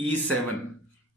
E7.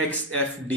XFD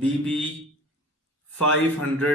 BB 500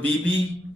BB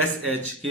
SHK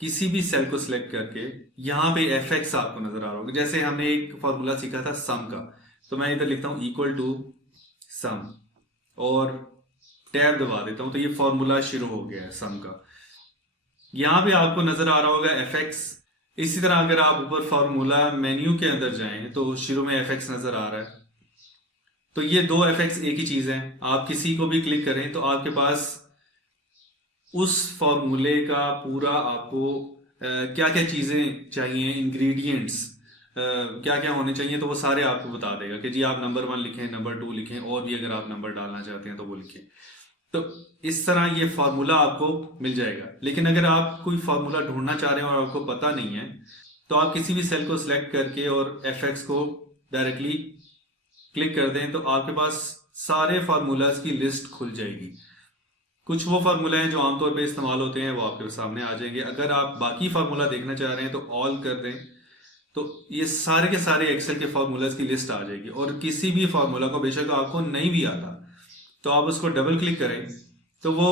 किसी भी cell को सिलेक्ट करके यहाँ पे एफ एक्स आपको नजर आ रहा होगा। जैसे हमने एक फॉर्मूला सीखा था सम का, तो मैं इधर लिखता हूँ इक्वल टू सम और टैब दबा देता हूँ, तो ये फॉर्मूला शुरू हो गया है सम का। यहाँ पे आपको नजर आ रहा होगा एफ एक्स। इसी तरह अगर आप ऊपर फॉर्मूला मेन्यू के अंदर जाएं तो शुरू में एफ एक्स नजर आ रहा है। तो ये दो एफ एक्स एक ही चीज है। आप किसी को भी क्लिक करें तो आपके पास उस फॉर्मूले का पूरा आपको क्या क्या चीजें चाहिए, इंग्रेडिएंट्स क्या क्या होने चाहिए, तो वो सारे आपको बता देगा कि जी आप नंबर 1 लिखें, नंबर 2 लिखें, और भी अगर आप नंबर डालना चाहते हैं तो वो लिखें। तो इस तरह ये फॉर्मूला आपको मिल जाएगा। लेकिन अगर आप कोई फॉर्मूला ढूंढना चाह रहे हैं और आपको पता नहीं है, तो आप किसी भी सेल को सिलेक्ट करके और एफ एक्स को डायरेक्टली क्लिक कर दें तो आपके पास सारे फार्मूलाज की लिस्ट खुल जाएगी। कुछ वो फार्मूला हैं जो आमतौर पे इस्तेमाल होते हैं, वो आपके सामने आ जाएंगे। अगर आप बाकी फार्मूला देखना चाह रहे हैं तो ऑल कर दें, तो ये सारे के सारे एक्सेल के फार्मूलाज की लिस्ट आ जाएगी। और किसी भी फार्मूला को बेशक आपको नहीं भी आता तो आप उसको डबल क्लिक करें तो वो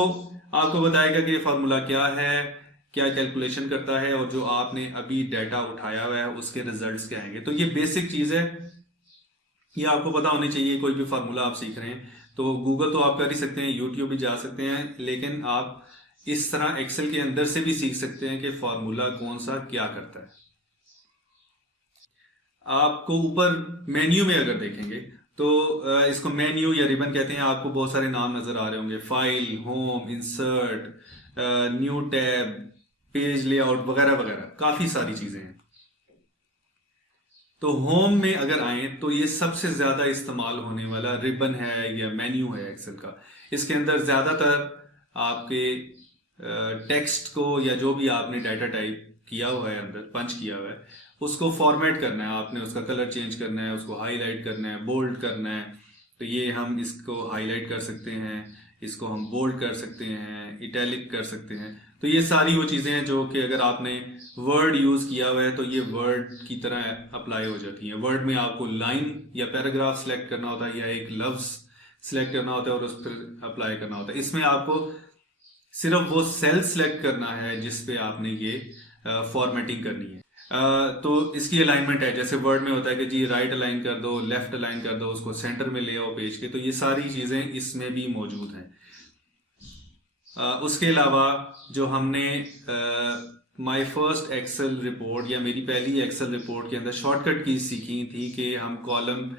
आपको बताएगा कि ये फार्मूला क्या है, क्या कैलकुलेशन करता है, और जो आपने अभी डाटा उठाया हुआ है उसके रिजल्ट्स क्या आएंगे। तो ये बेसिक चीज है, ये आपको पता होनी चाहिए। कोई भी फार्मूला आप सीख रहे हैं तो गूगल तो आप कर ही सकते हैं, यूट्यूब भी जा सकते हैं, लेकिन आप इस तरह एक्सेल के अंदर से भी सीख सकते हैं कि फार्मूला कौन सा क्या करता है। आपको ऊपर मेन्यू में अगर देखेंगे तो इसको मेन्यू या रिबन कहते हैं। आपको बहुत सारे नाम नजर आ रहे होंगे, file, home, insert, new tab, page layout वगैरह वगैरह, काफी सारी चीजें हैं। तो होम में अगर आए तो ये सबसे ज्यादा इस्तेमाल होने वाला रिबन है या मेन्यू है एक्सेल का। इसके अंदर ज्यादातर आपके टेक्स्ट को या जो भी आपने डाटा टाइप किया हुआ है, अंदर पंच किया हुआ है, उसको फॉर्मेट करना है आपने, उसका कलर चेंज करना है, उसको हाईलाइट करना है, बोल्ड करना है। तो ये हम इसको हाईलाइट कर सकते हैं, इसको हम बोल्ड कर सकते हैं, इटैलिक कर सकते हैं। तो ये सारी वो चीजें हैं जो कि अगर आपने वर्ड यूज किया हुआ है तो ये वर्ड की तरह अप्लाई हो जाती हैं। वर्ड में आपको लाइन या पैराग्राफ सिलेक्ट करना होता है या एक लफ्ज सिलेक्ट करना होता है और उस पर अप्लाई करना होता है। इसमें आपको सिर्फ वो सेल सिलेक्ट करना है जिसपे आपने ये फॉर्मेटिंग करनी है। तो इसकी अलाइनमेंट है, जैसे वर्ड में होता है कि जी राइट अलाइन कर दो, लेफ्ट अलाइन कर दो, उसको सेंटर में ले आओ पेज के। तो ये सारी चीजें इसमें भी मौजूद हैं। उसके अलावा जो हमने माय फर्स्ट एक्सेल रिपोर्ट या मेरी पहली एक्सेल रिपोर्ट के अंदर शॉर्टकट की सीखी थी कि हम कॉलम,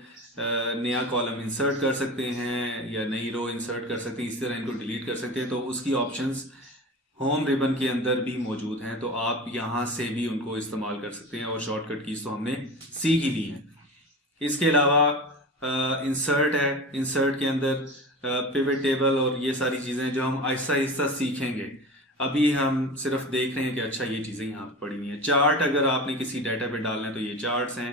नया कॉलम इंसर्ट कर सकते हैं या नई रो इंसर्ट कर सकते हैं, इसी तरह इनको डिलीट कर सकते हैं। तो उसकी ऑप्शंस होम रिबन के अंदर भी मौजूद हैं, तो आप यहाँ से भी उनको इस्तेमाल कर सकते हैं। और शॉर्टकट कीज तो हमने सीख ही ली हैं। इसके अलावा इंसर्ट है, इंसर्ट के अंदर पिवट टेबल और ये सारी चीजें जो हम आहिस्ता आहिस्ता सीखेंगे। अभी हम सिर्फ देख रहे हैं कि अच्छा ये चीजें यहाँ पे पड़ी हुई हैं। चार्ट अगर आपने किसी डाटा पे डालना है तो ये चार्ट्स हैं।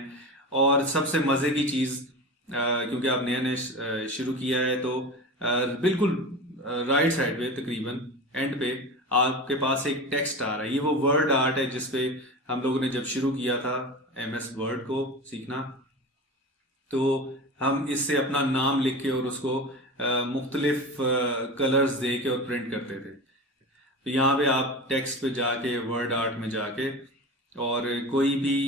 और सबसे मजे की चीज, क्योंकि आप नया नया शुरू किया है, तो बिल्कुल राइट साइड पे तकरीबन एंड पे आपके पास एक टेक्स्ट आ रहा है। ये वो वर्ड आर्ट है जिसपे हम लोगों ने जब शुरू किया था MS वर्ड को सीखना, तो हम इससे अपना नाम लिख के और उसको मुख्तलिफ कलर्स दे के और प्रिंट करते थे। तो यहाँ पे आप टेक्स्ट पे जाके, वर्ड आर्ट में जाके और कोई भी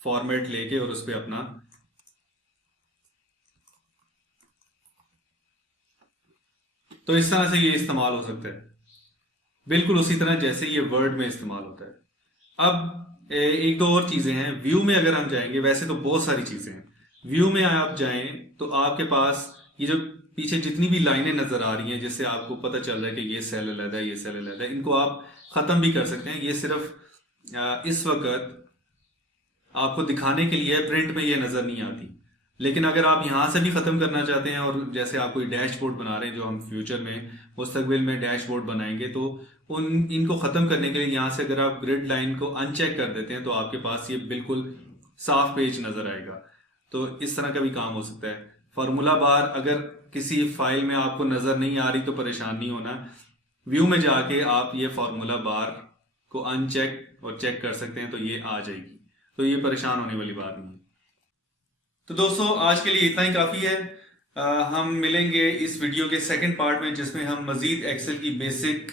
फॉर्मेट लेके और उस पर अपना तो इस तरह से ये इस्तेमाल हो सकता है, बिल्कुल उसी तरह जैसे ये वर्ड में इस्तेमाल होता है। अब एक दो और चीजें हैं। व्यू में अगर हम जाएंगे, वैसे तो बहुत सारी चीजें हैं, व्यू में आप जाएं तो आपके पास ये जो पीछे जितनी भी लाइनें नजर आ रही हैं, जिससे आपको पता चल रहा है कि ये सेल अलग है, ये सेल अलग है, इनको आप खत्म भी कर सकते हैं। ये सिर्फ इस वक्त आपको दिखाने के लिए प्रिंट में ये नजर नहीं आती। लेकिन अगर आप यहाँ से भी खत्म करना चाहते हैं, और जैसे आप कोई डैशबोर्ड बना रहे हैं, जो हम फ्यूचर में मुस्तकबिल में डैशबोर्ड बनाएंगे, तो इनको खत्म करने के लिए यहाँ से अगर आप ग्रिड लाइन को अनचेक कर देते हैं तो आपके पास ये बिल्कुल साफ पेज नजर आएगा। तो इस तरह का भी काम हो सकता है। फार्मूला बार अगर किसी फाइल में आपको नजर नहीं आ रही तो परेशान नहीं होना, व्यू में जाके आप ये फार्मूला बार को अनचेक और चेक कर सकते हैं, तो ये आ जाएगी। तो ये परेशान होने वाली बात नहीं है। तो दोस्तों आज के लिए इतना ही काफी है। हम मिलेंगे इस वीडियो के सेकंड पार्ट में, जिसमें हम मजीद एक्सेल की बेसिक